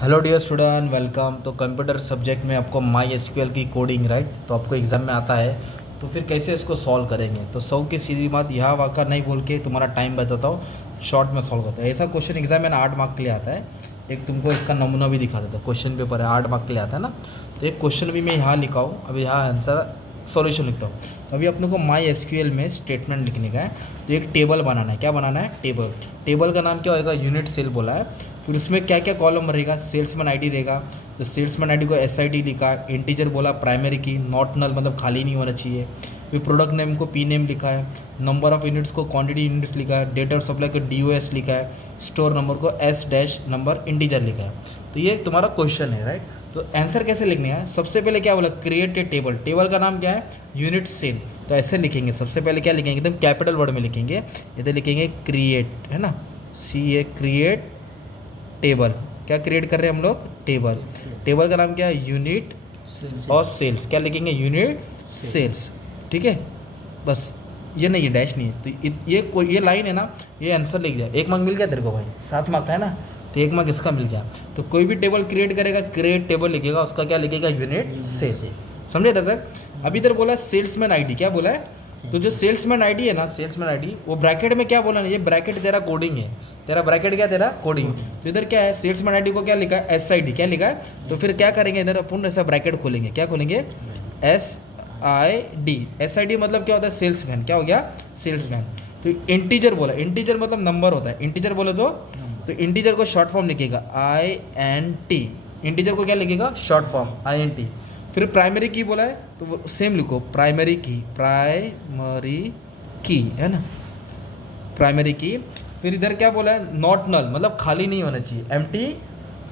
Hello dear student, welcome. तो computer subject में आपको माई एसक्यूएल की कोडिंग, राइट, तो आपको एग्ज़ाम में आता है। तो फिर कैसे इसको सॉल्व करेंगे? तो सौ की सीधी बात, यहाँ वाका नहीं बोल के तुम्हारा टाइम बचाता हूँ, शॉर्ट में सॉल्व करता है। ऐसा क्वेश्चन एग्जाम में 8 मार्क के लिए आता है। एक तुमको इसका नमूना भी दिखा देता हूँ। क्वेश्चन पेपर है, 8 मार्क के लिए आता है ना। तो एक क्वेश्चन भी मैं यहाँ लिखा हूँ, अभी यहाँ आंसर सॉल्यूशन लिखता हूँ। अभी अपने को माई एसक्यूएल में स्टेटमेंट लिखने का है। तो एक टेबल बनाना है। क्या बनाना है? टेबल। टेबल का नाम क्या होगा? यूनिट सेल बोला है। फिर उसमें क्या क्या कॉलम रहेगा? सेल्समैन आईडी रहेगा। तो सेल्समैन आईडी को एसआईडी लिखा, इंटीजर बोला, प्राइमरी की, नॉट नल मतलब खाली नहीं होना चाहिए। फिर प्रोडक्ट नेम को पी नेम लिखा है, नंबर ऑफ यूनिट्स को क्वांटिटी यूनिट्स लिखा है, डेट ऑफ सप्लाई को डीओएस लिखा है, स्टोर नंबर को एस डैश नंबर इंटीजर लिखा है। तो ये तुम्हारा क्वेश्चन है, राइट। तो आंसर कैसे लिखने है? सबसे पहले क्या बोला? Create a table. टेबल का नाम क्या है? Unit sale. तो ऐसे लिखेंगे। सबसे पहले क्या लिखेंगे? एकदम कैपिटल वर्ड में लिखेंगे। इधर लिखेंगे क्रिएट, है ना, CA, क्रिएट टेबल। क्या क्रिएट कर रहे हैं हम लोग? टेबल। टेबल का नाम क्या है? यूनिट और सेल्स। क्या लिखेंगे? Unit sales. ठीक है, बस ये नहीं, ये डैश नहीं है। तो ये लाइन है ना, ये आंसर लिख दिया। 1 मार्क मिल गया तेरे को भाई, 7 मार्क का है ना, तो 1 मार्क इसका मिल गया। तो कोई भी टेबल क्रिएट करेगा, क्रिएट टेबल लिखेगा, उसका क्या लिखेगा? Unit sale. समझे तक? अभी इधर बोला सेल्समैन आईडी। क्या बोला है? तो जो सेल्समैन आईडी है ना, सेल्समैन आईडी, वो ब्रैकेट में क्या बोला ना, ये ब्रैकेट तेरा कोडिंग है। तेरा ब्रैकेट क्या? तेरा कोडिंग। तो इधर क्या है? सेल्समैन आईडी को क्या लिखा है? SID। क्या लिखा है? तो फिर क्या करेंगे? इधर अपन ऐसा ब्रैकेट खोलेंगे। क्या खोलेंगे? SID। SID मतलब क्या होता है? सेल्समैन। क्या हो गया? सेल्समैन। तो इंटीजर बोला, इंटीजर मतलब नंबर होता है। इंटीजर बोले तो इंटीजर को शॉर्ट फॉर्म लिखेगा INT। इंटीजर को क्या लिखेगा? Short form INT। फिर प्राइमरी की बोला है तो वो सेम लिखो, प्राइमरी की, प्राइमरी की, है ना, प्राइमरी की। फिर इधर क्या बोला है? नॉट नल मतलब खाली नहीं होना चाहिए, एम्प्टी।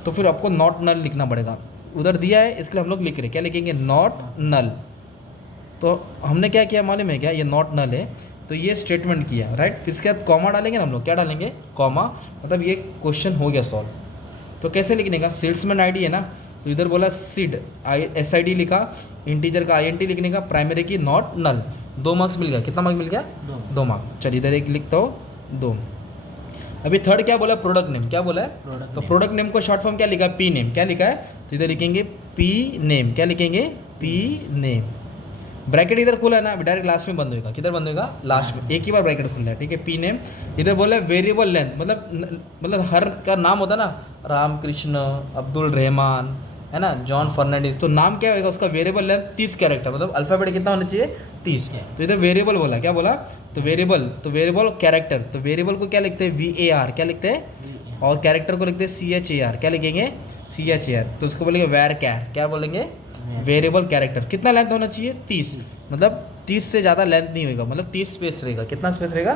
तो फिर आपको नॉट नल लिखना पड़ेगा। उधर दिया है इसलिए हम लोग लिख रहे हैं। क्या लिखेंगे? Not null. तो हमने क्या किया मालूम है क्या? ये नॉट नल है, तो ये स्टेटमेंट किया, राइट। फिर इसके बाद कॉमा डालेंगे ना हम लोग। क्या डालेंगे? कॉमा। मतलब ये क्वेश्चन हो गया सॉल्व। तो कैसे लिखने का? सेल्समैन आईडी है ना, तो इधर बोला सिड, SID लिखा, इंटीजर का INT लिखने का, प्राइमरी की, नॉट नल। 2 मार्क्स मिल गया। कितना मार्क्स मिल गया? 2 मार्क्स। चलिए इधर एक लिखता हूँ, 2। अभी थर्ड क्या बोला? Product name. क्या बोला है? तो प्रोडक्ट नेम को शॉर्ट फॉर्म क्या लिखा? P name. क्या लिखा है? तो इधर लिखेंगे P नेम। क्या लिखेंगे? P name. ब्रैकेट इधर खुला है ना, डायरेक्ट लास्ट में बंद होगा। किधर बंद होगा? लास्ट में। एक ही बार ब्रैकेट खुलना है, ठीक है। P name. इधर बोला है वेरिएबल लेंथ, मतलब हर का नाम होता है ना, रामकृष्ण, अब्दुल रहमान, है ना, जॉन फर्नांडिस। तो नाम क्या होगा उसका? वेरिएबल लेंथ 30 कैरेक्टर, मतलब अल्फ़ाबेट कितना होना चाहिए? 30। तो इधर वेरिएबल बोला। क्या बोला? तो वेरिएबल कैरेक्टर। तो वेरिएबल को क्या लिखते हैं? VAR। क्या लिखते हैं? और कैरेक्टर को लिखते हैं CHAR। क्या लिखेंगे? CHAR। तो उसको बोलेंगे वैर कैर। क्या बोलेंगे? Variable character. कितना लेंथ होना चाहिए? 30। मतलब 30 से ज़्यादा लेंथ नहीं होगा, मतलब 30 स्पेस रहेगा। कितना स्पेस रहेगा?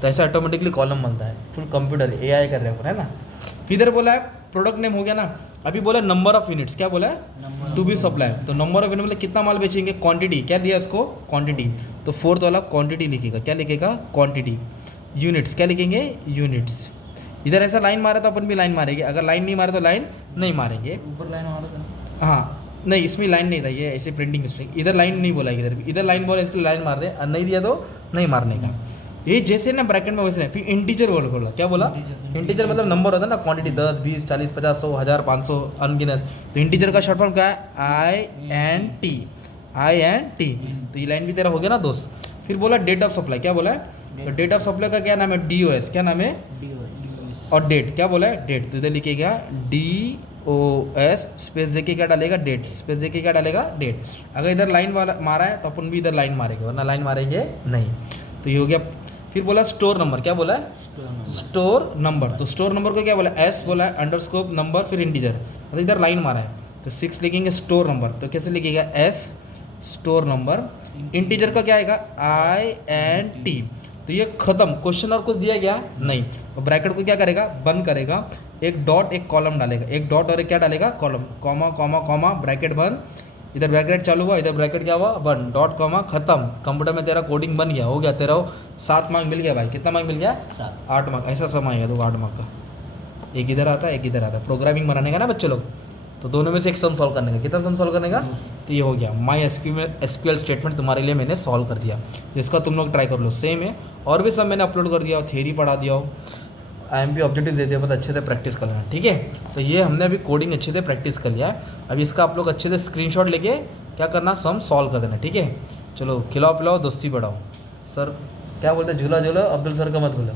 तो ऐसा ऑटोमेटिकली कॉलम बनता है। फुल कंप्यूटर AI कर रहे हो, है ना। फिर इधर बोला है प्रोडक्ट नेम हो गया ना। अभी बोला नंबर ऑफ यूनिट्स। क्या बोला है? To be supply. तो नंबर ऑफ यूनिट मतलब कितना माल बेचेंगे? क्वांटिटी। क्या दिया उसको? क्वांटिटी। तो फोर्थ वाला क्वांटिटी लिखेगा। क्या लिखेगा? क्वांटिटी। यूनिट्स। क्या लिखेंगे? यूनिट्स। इधर ऐसा लाइन मारा तो अपन भी लाइन मारेंगे, अगर लाइन नहीं मारे तो लाइन नहीं मारेंगे। ऊपर लाइन मारो। हाँ, नहीं इसमें लाइन नहीं था, ये ऐसे प्रिंटिंग मिस्टेक। इधर लाइन नहीं बोला, इधर भी इधर लाइन बोला, इसके लाइन मार दे, और नहीं दिया तो नहीं मारने का। ये जैसे ना ब्रैकेट में वैसे नहीं। फिर इंटीजर बोला। क्या बोला? इंटीजर मतलब नंबर होता है ना, क्वांटिटी 10, 20, 40, 50, 100, 1000, 500, अनगिनत। तो इंटीजर का शॉर्ट फॉर्म क्या है? INT। INT। तो ये लाइन भी तेरा हो गया ना दोस्त। फिर बोला डेट ऑफ सप्लाई। क्या बोला है? तो डेट ऑफ सप्लाई का क्या नाम है? DOS। क्या नाम है? और डेट। क्या बोला है? डेट। तो इधर लिखेगा DOS, स्पेस देके क्या डालेगा? डेट। स्पेस देके क्या डालेगा? डेट। अगर इधर लाइन वाला मारा है तो अपन भी इधर लाइन मारेंगे, वरना लाइन मारेंगे नहीं। तो ये हो गया। फिर बोला स्टोर नंबर। क्या बोला है? Store number. तो स्टोर नंबर को क्या बोला है? S बोला है, अंडरस्कोर नंबर, फिर इंटीजर। मतलब इधर लाइन मारा है तो 6 लिखेंगे स्टोर नंबर। तो कैसे लिखेगा? S store number. इंटीजर का क्या आएगा? INT। तो ये खत्म। क्वेश्चन और कुछ दिया गया नहीं। तो ब्रैकेट को क्या करेगा? बंद करेगा। एक डॉट एक कॉलम डालेगा, एक डॉट और एक क्या डालेगा? Column. Comma comma comma, bracket बंद। इधर ब्रैकेट चालू हुआ, इधर ब्रैकेट क्या हुआ? बंद। डॉट कॉमा, खत्म। कंप्यूटर में तेरा कोडिंग बन गया, हो गया तेरा। 7 मार्क मिल गया भाई। कितना मार्क मिल गया? 8 मार्क। ऐसा समय आएगा तो 8 मार्क का। एक इधर आता है, एक इधर आता है। प्रोग्रामिंग बनाने का ना बच्चे लोग, तो दोनों में से एक सम सॉल्व करने का। कितना सम सॉल्व करने का? तो ये हो गया। माई एसक्यूएल स्टेटमेंट तुम्हारे लिए मैंने सॉल्व कर दिया। तो इसका तुम लोग ट्राई कर लो, सेम है। और भी सब मैंने अपलोड कर दिया, थ्योरी पढ़ा दिया हो। IMP ऑब्जेक्टिव दे दिया, बस अच्छे से प्रैक्टिस कर लेना, ठीक है। तो ये हमने अभी कोडिंग अच्छे से प्रैक्टिस कर लिया है। अभी इसका आप लोग अच्छे से स्क्रीनशॉट लेके क्या करना, सम सॉल्व कर देना, ठीक है। चलो खिलाओ पिलाओ दोस्ती बढ़ाओ। सर क्या बोलते हैं, झूला झूलो अब्दुल सर का मत भूलो।